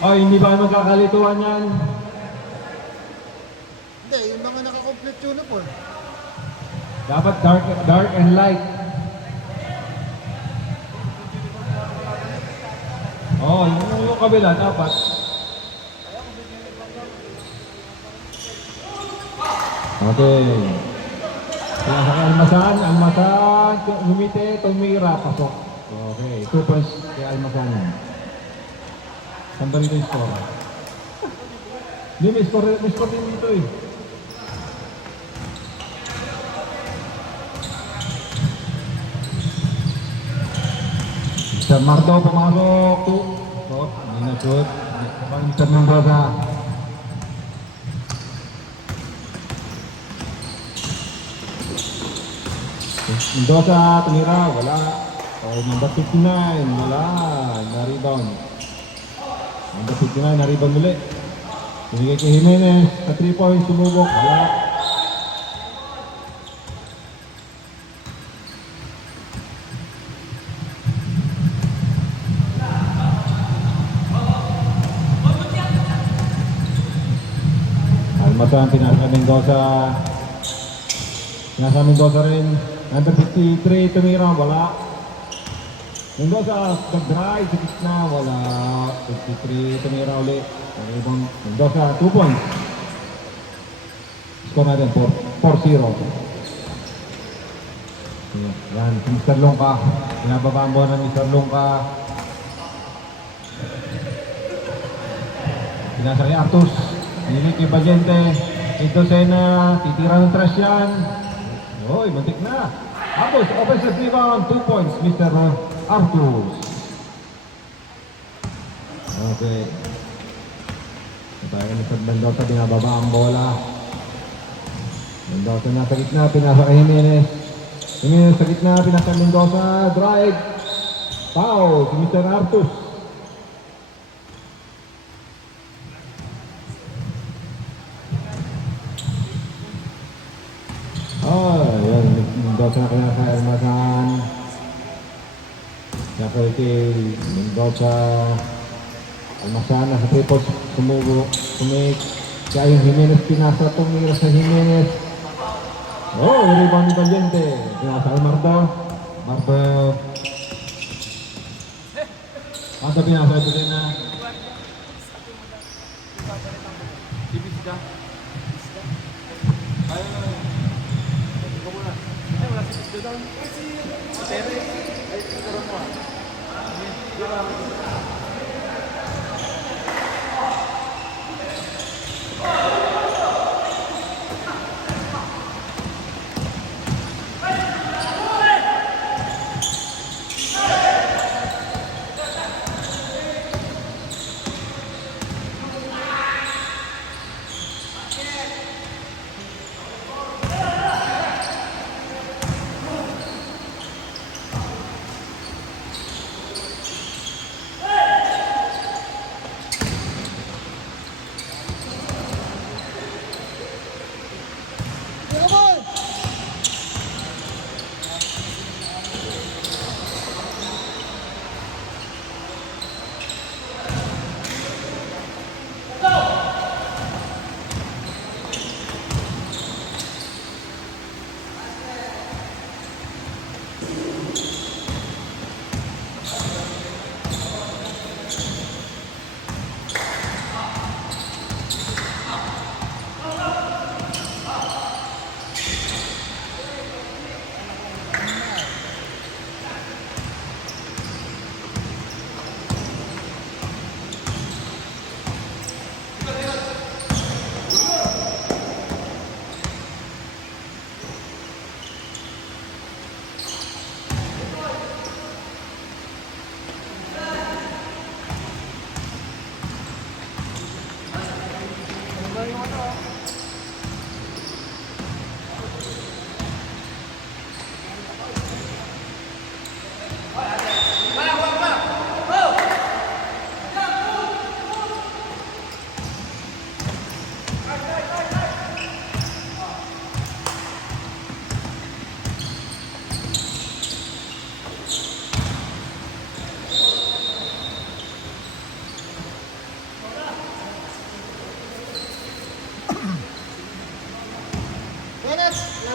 Oh, hindi ba magkakalituan yan? Hindi, yung mga naka-complete uniform. Dapat dark and light. Oh, yung kabila dapat. Okay. Kaya sa Almasan, humite, tumira, pasok. Okay, 2 points kay Almasan. Saan ba rin yung score? Hindi, may score din dito eh. Mr. Mardo, pumasok. Oh, hindi na shoot. Mr. Mendoza. Mendoza, tumira, wala. Oh, number 59, wala. Na-rebound. Number 59, na-rebound ulit. Binigay kay Jimenez, sa 3 points, sumubok, wala. Almasan, pinasa Mendoza. Pinasa Mendoza rin. Number 53, tumira, wala. Mendoza, nag-drive sa gitna, wala. 53, tumira ulit. Mendoza, 2 points. Score natin, 4-0. Yan, si Mr. Longka. Pinababaan mo ng Mr. Longka. Pinasa kay Artus. Pinili kay Valiente. Ito Sena, titira ng trash yan. Oy, mantik na. Artus, offensive rebound, 2 points, Mr. Artus. Okay. Tayo ni Mr. Mendoza, binababa ang bola. Mendoza nasa gitna, pinasa kay Jimenez. Jimenez sa gitna, pinasa Mendoza, drive. Foul, si Mr. Artus. Yan, Mendoza na kaya kay Almasan. Kaya kay Mendoza. Almasan na sa tripod, sumik. Kaya yung Jimenez, pinasa, tumira sa Jimenez. Oh, rebound ni Valiente. Pinasa kay Mardo. Mardo pinasa ito din na.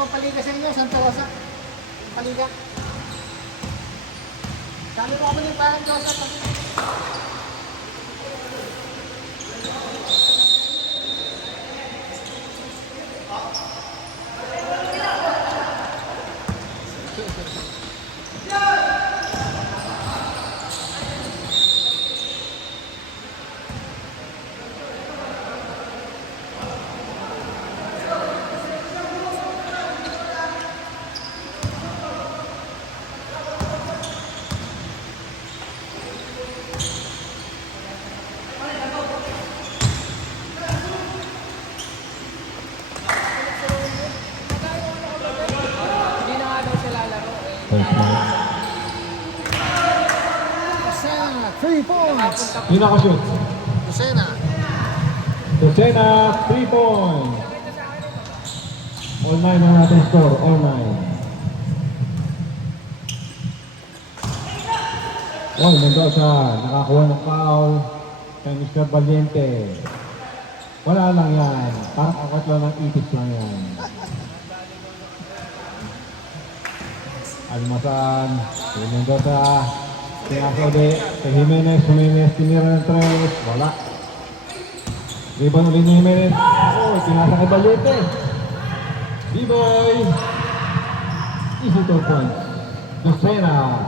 bang paliga sa inyo? Saan tawasa? Paliga. Sabi mo ako ni Parang Joseph. Hindi na nga daw siya lalaro eh. First man. Lucena, 3 points. Sino ako shoot? Lucena. Lucena, 3 points. All 9 na natin score. All 9. Oh, Mendoza, nakakuha ng foul kay Mr. Valiente. Wala lang yan. Parang kakatlo ng itis lang yan. Almasan, si Mendoza, pinasode, si Jimenez, tinira ng tres, wala. Rebound ulit ni Jimenez. Oh, pinasa kay Valiente. B-boy. Easy 2 points. Lucena.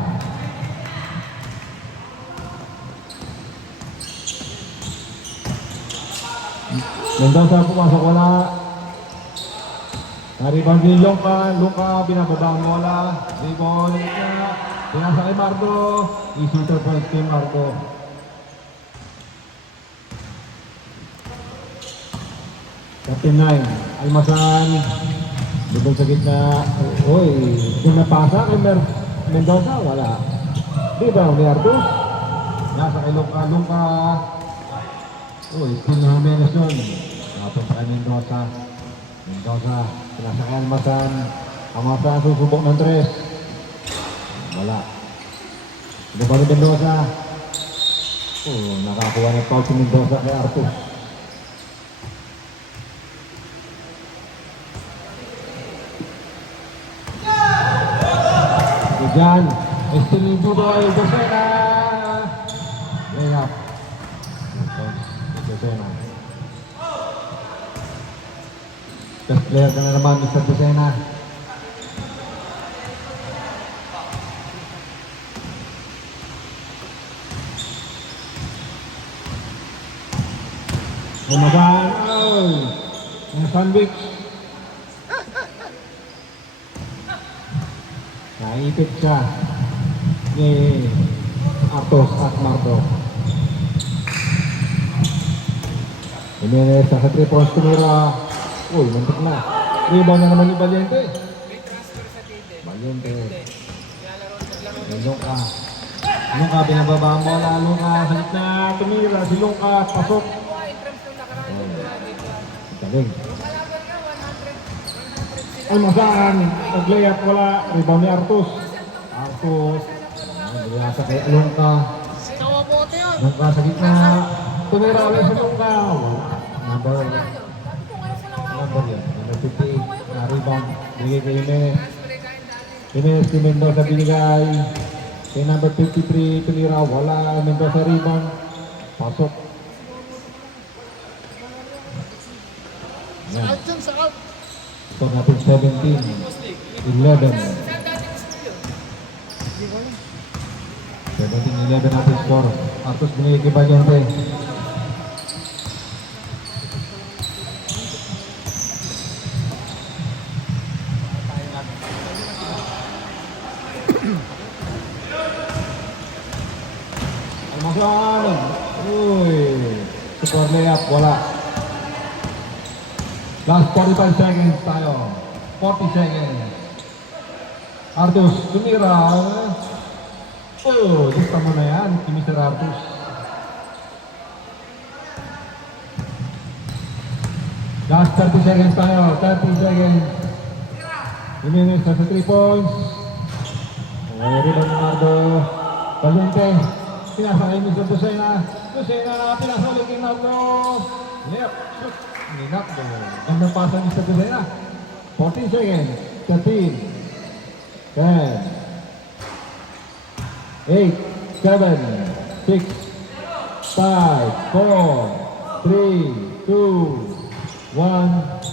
Mendoza pumasok, wala. Naribang din Luka, binababa ang bola. Rebound niya. Pinasa kay Mardo. Easy 2 points kay Mardo. Captain 9, Almasan. Lubog sa gitna. Uy, kung napasa kay Mendoza, wala. Rebound ni Artus. Nasa kay Luka. Uy, Jimenez yun. Tapos kay Mendoza. Pinasa kay Almasan. Almasan susubok ng tres. Wala. Diba ni Mendoza? Oh, nakakuha ng foul si Mendoza kay Artus. Diyan, Estelin Budoy, Lucena. Layup. Lucena. Best player ka na naman, Mr. Lucena. Umagaan, ay! Ang sandwich. Naipit siya ni Artos at Mardo. Jimenez sa 3 points tumira. Uy, mantik na. Rebound na naman ni Valiente. May transfer sa Tide. Valiente. Naglaro Luka. Luka, binababa ang bola. Luka sa gitna. Tumira si Luka. Pasok. Kuha in terms ng nakaraan yung dito. Galing. Yung kalaban niya, 100 sila. Almasan. Nag-layup, wala. Rebound ni Artus. Artus. Nasa kay Luka. Kawabote yun. Luka sa gitna. Tumira ulit si Luka. Number yan. Number 58. Rebound. Bigay kay Jimenez. Jimenez si Mendoza binigay. Kay number 53. Tumira. Wala. Mendoza rebound. Pasok. Yan. Out dyan sa out. Ito natin 17. 11. 17-11 natin score. Artus binigay kay Valiente. Almasan. Uy. Super layup. Wala. Last 45 seconds tayo. 40 seconds. Artus, tumira. Oh, gusto mo na yan, si Mr. Artus. Last 30 seconds tayo. 30 seconds. Jimenez sa 3 points. Rebound ni Mardo. Valiente. Pinasa kay Mr. Lucena. Lucena, pinasa ulit kay Mardo. Yep, shoot. Ninakbo. Gandang pasa ni Mr. Lucena. 14 seconds. 13. 10. 8. 7. 6. 5. 4. 3. 2. 1.